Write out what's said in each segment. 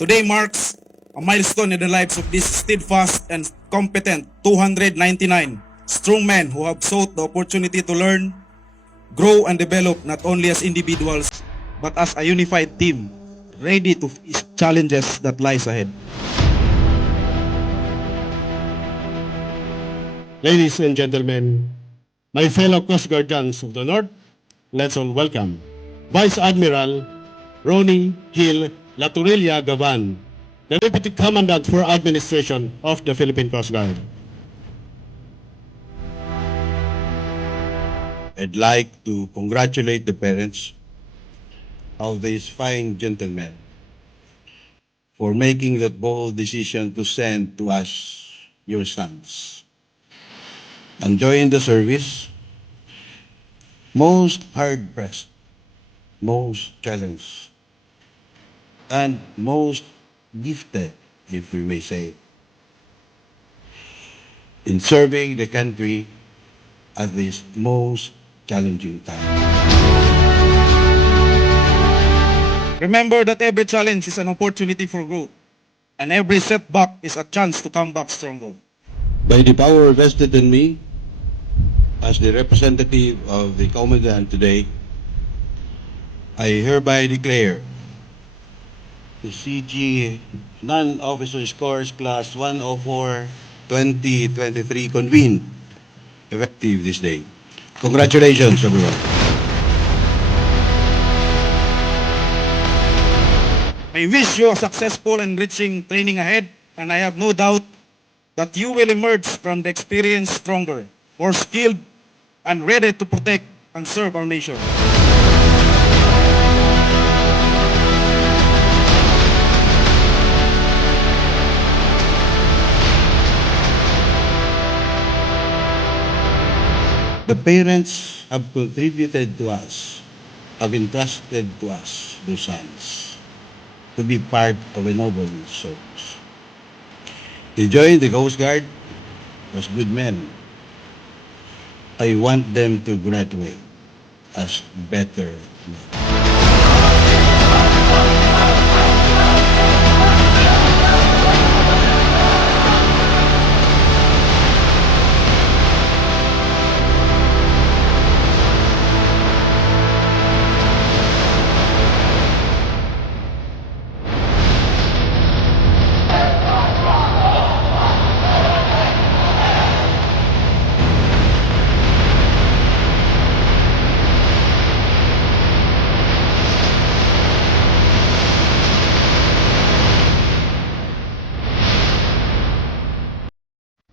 Today marks a milestone in the lives of these steadfast and competent 299 strong men who have sought the opportunity to learn, grow, and develop not only as individuals but as a unified team ready to face challenges that lies ahead. Ladies and gentlemen, my fellow Coast Guardians of the North, let's all welcome Vice Admiral Ronnie Hill Laturilla Gavan, the Deputy Commandant for Administration of the Philippine Coast Guard. I'd like to congratulate the parents of these fine gentlemen for making that bold decision to send to us your sons. Enjoying the service, most hard-pressed, most challenged, and most gifted, if we may say, in serving the country at this most challenging time. Remember that every challenge is an opportunity for growth, and every setback is a chance to come back stronger. By the power vested in me as the representative of the Commandant today, I hereby declare the CG Non-Officer Scores Class 104-2023 convened, effective this day. Congratulations, everyone. I wish you a successful and enriching training ahead, and I have no doubt that you will emerge from the experience stronger, more skilled, and ready to protect and serve our nation. The parents have contributed to us, have entrusted to us, their sons, to be part of a noble service. They joined the Coast Guard as good men. I want them to graduate as better men.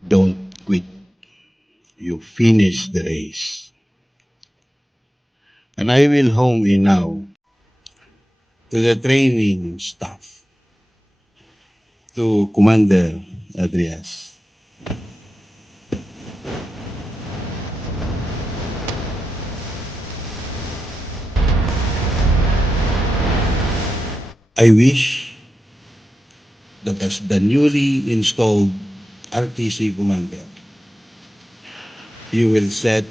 Don't quit. You finish the race. And I will home in now to the training staff, to Commander Adrias. I wish that as the newly installed RTC commander, you will set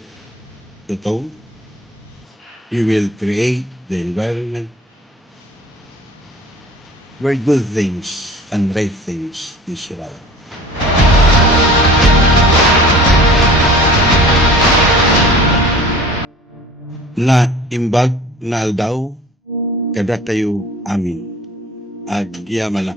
the tone, you will create the environment where good things and right things is surrounded. Na imbag na aldaw, kada kayo amin, agyaman